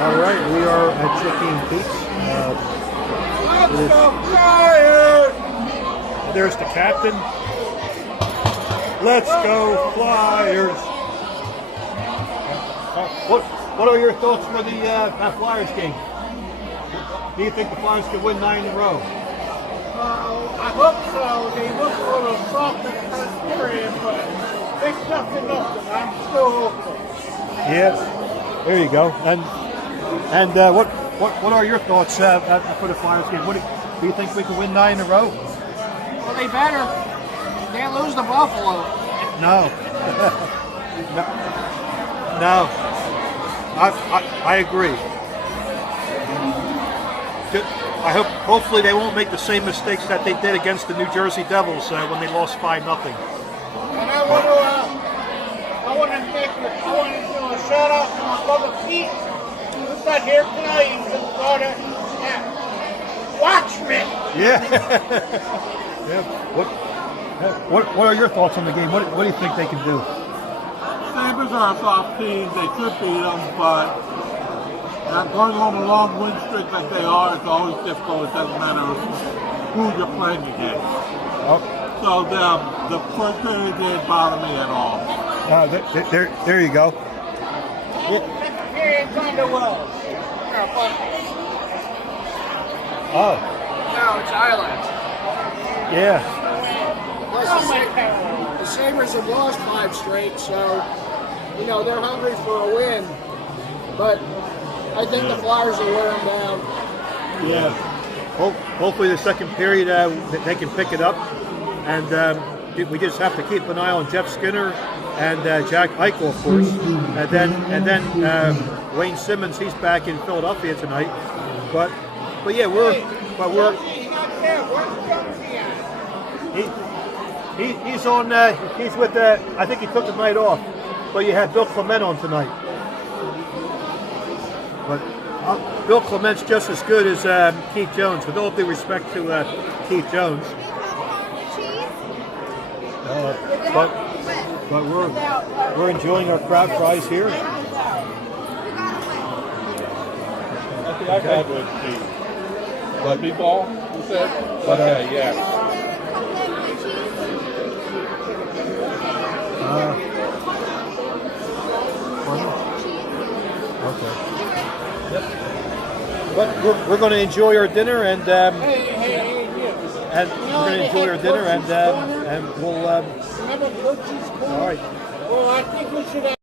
All right, we are at Chicky and Pete's. Let's go Flyers! There's the captain. Let's go Flyers! What are your thoughts for the Flyers game? Do you think the Flyers could win 9 in a row? I hope so. They look a little soft in the first period, but it's nothing. I'm still hopeful. Yeah, there you go. And what are your thoughts for the Flyers game? Do you think we can win 9 in a row? Well, they better. Can't lose to Buffalo. No. No. I agree. Hopefully they won't make the same mistakes that they did against the New Jersey Devils when they lost 5-0. And I want to do a shout out to my brother Pete, who's not here tonight. He's in Florida. Yeah. Watchmen. Yeah. Yeah. What are your thoughts on the game? What do you think they can do? Sabres are a soft team. They could beat them, but going on a long win streak like they are, it's always difficult. It doesn't matter who you're playing against. Oh. So the first period didn't bother me at all. There you go. Second period kind of was. Oh. No, it's Island. Yeah. Plus, the Sabres have lost 5 straight, so, they're hungry for a win. But I think the Flyers will wear them down. Yeah. Hopefully the second period they can pick it up. And we just have to keep an eye on Jeff Skinner and Jack Eichel, of course. And then Wayne Simmons, he's back in Philadelphia tonight. But yeah, we're he's on. He's with. I think he took the night off. But you had Bill Clement on tonight. But Bill Clement's just as good as Keith Jones. With all due respect to Keith Jones. But we're enjoying our crowd fries here. I think I've had with cheese. But meatball, you said? Okay, yeah. Okay. Yep. But we're going to enjoy our dinner and we're going to enjoy our dinner and we'll. Remember Coach's Corner? All right. Well, I think we should have.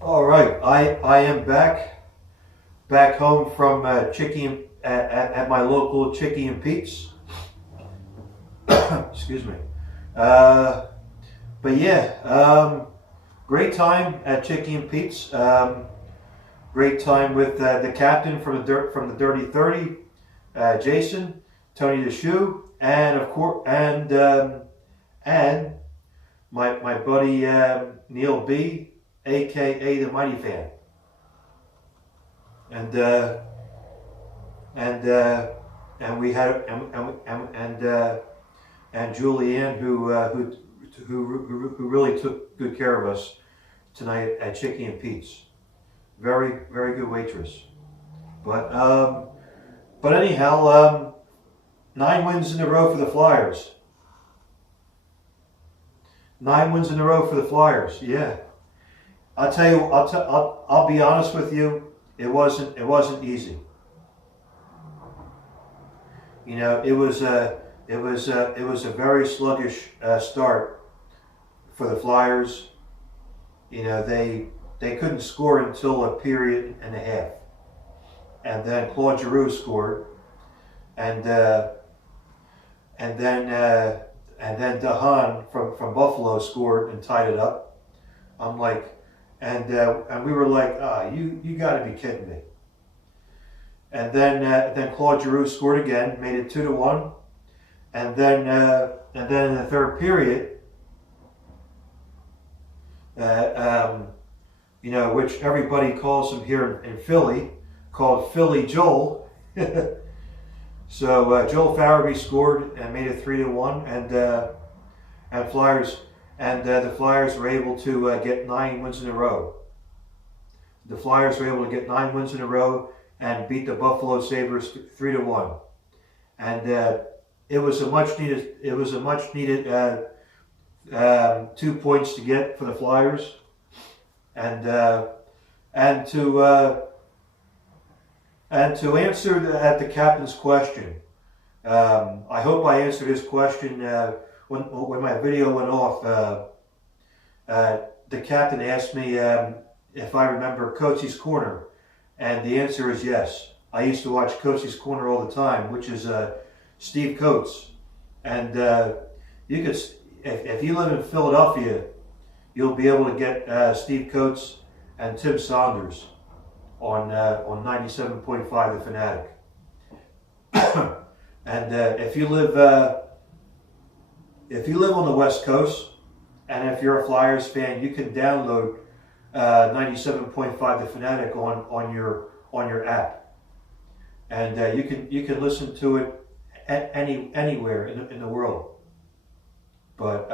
All right, I am back home from Chicky at my local Chicky and Pete's. Excuse me. But yeah, great time at Chicky and Pete's. Great time with the captain from the Dirty 30, Jason, Tony DeShoe, and of course and my buddy Neil B, aka the Mighty Fan, and we had and Julianne who really took good care of us tonight at Chicky and Pete's. Very, very good waitress. But anyhow, 9 wins in a row for the Flyers. 9 wins in a row for the Flyers. Yeah. I'll be honest with you. It wasn't easy. It was a very sluggish start for the Flyers. They couldn't score until a period and a half, and then Claude Giroux scored, and then DeHaan from Buffalo scored and tied it up. I'm like, and we were like, you got to be kidding me. And then Claude Giroux scored again, made it 2-1, and then in the third period, which everybody calls him here in Philly, called Philly Joel. So Joel Farabee scored and made it 3-1, and the Flyers were able to get 9 wins in a row. The Flyers were able to get 9 wins in a row and beat the Buffalo Sabres 3-1, and it was a much needed 2 points to get for the Flyers, and to answer the captain's question. I hope I answered his question when my video went off. The captain asked me if I remember Coach's Corner, and the answer is yes. I used to watch Coach's Corner all the time, which is Steve Coates, and you could, if you live in Philadelphia, you'll be able to get Steve Coates and Tim Saunders on 97.5 The Fanatic. And if you live on the West Coast, and if you're a Flyers fan, you can download 97.5 The Fanatic on your app, and you can listen to it anywhere in the world. But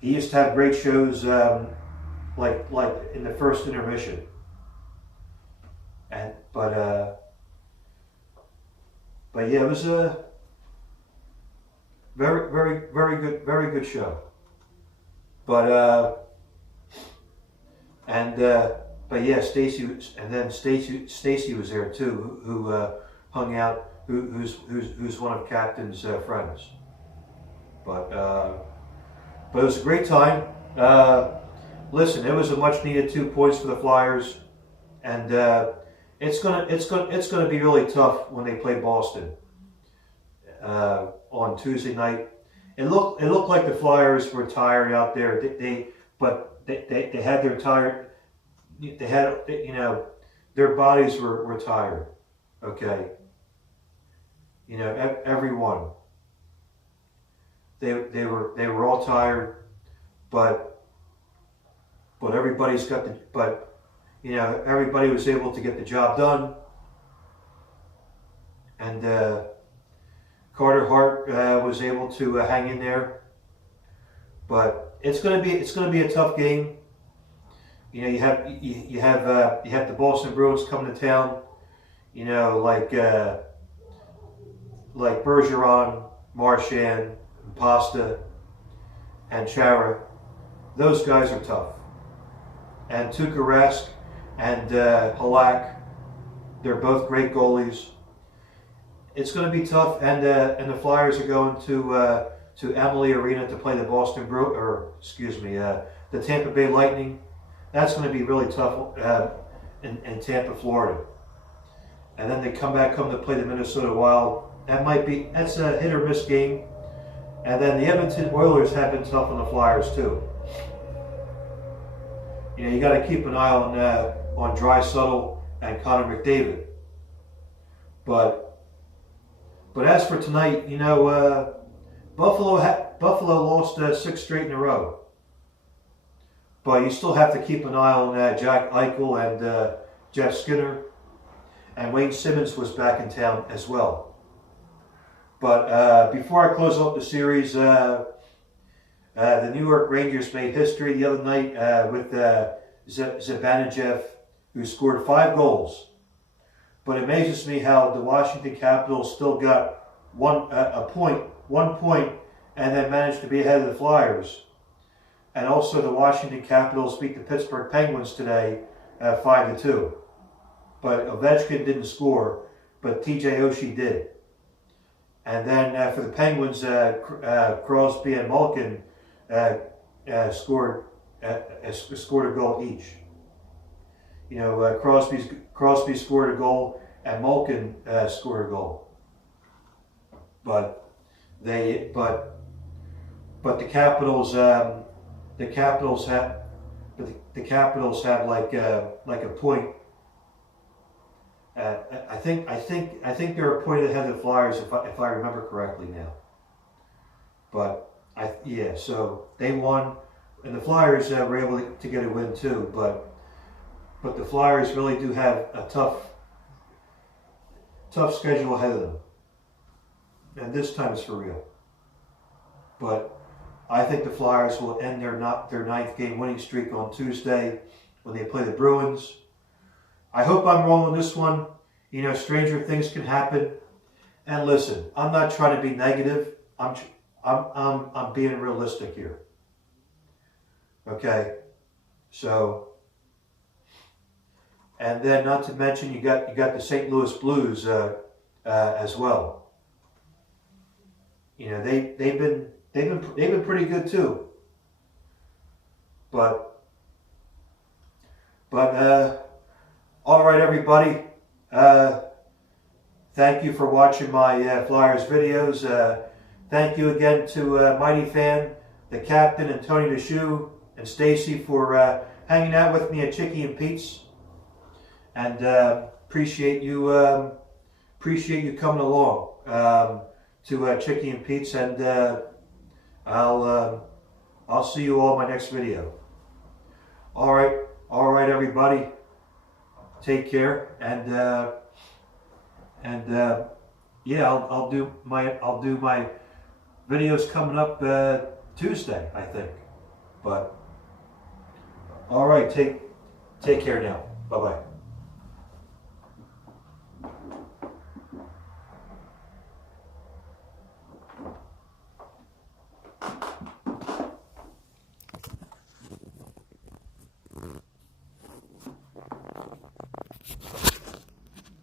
he used to have great shows like in the first intermission, and but yeah, it was a very good show. But yeah, Stacy was there too, who hung out, who's one of Captain's friends. But it was a great time. Listen, it was a much needed 2 points for the Flyers, and it's gonna be really tough when they play Boston on Tuesday night. It looked like the Flyers were tired out there. They had their tired. They had, their bodies were tired. Okay. Everyone. They were all tired, but everybody was able to get the job done, and Carter Hart was able to hang in there. But it's gonna be a tough game. You have the Boston Bruins coming to town. Like Bergeron, Marchand, Pasta, and Chara. Those guys are tough. And Tuukka Rask and Halak, they're both great goalies. It's going to be tough, and the Flyers are going to Amalie Arena to play the the Tampa Bay Lightning. That's going to be really tough in Tampa, Florida. And then they come to play the Minnesota Wild. That's a hit or miss game. And then the Edmonton Oilers have been tough on the Flyers too. You got to keep an eye on Draisaitl and Connor McDavid. But as for tonight, Buffalo lost 6 straight in a row. But you still have to keep an eye on Jack Eichel and Jeff Skinner, and Wayne Simmons was back in town as well. But before I close up the series, the New York Rangers made history the other night with Zibanejad, who scored 5 goals. But it amazes me how the Washington Capitals still got one point, and then managed to be ahead of the Flyers. And also the Washington Capitals beat the Pittsburgh Penguins today 5-2. But Ovechkin didn't score, but TJ Oshie did. And then for the Penguins, Crosby and Malkin scored a goal each. Crosby scored a goal and Malkin scored a goal. But the Capitals have like a point. I think they're a point ahead of the Flyers if I remember correctly now. But Yeah, so they won, and the Flyers were able to get a win too. But the Flyers really do have a tough schedule ahead of them, and this time it's for real. But I think the Flyers will end their 9th game winning streak on Tuesday when they play the Bruins. I hope I'm wrong on this one. You know, stranger things can happen. And listen, I'm not trying to be negative. I'm being realistic here. Okay, so, and then not to mention you got the St. Louis Blues as well. You know, they've been pretty good too. But all right, everybody. Thank you for watching my Flyers videos. Thank you again to Mighty Fan, the captain, and Tony DeShoe, and Stacy for hanging out with me at Chicky and Pete's. And appreciate you coming along to Chicky and Pete's. And I'll see you all in my next video. All right, everybody. Take care, and yeah, I'll do my videos coming up Tuesday, I think. But all right, take care now. Bye bye.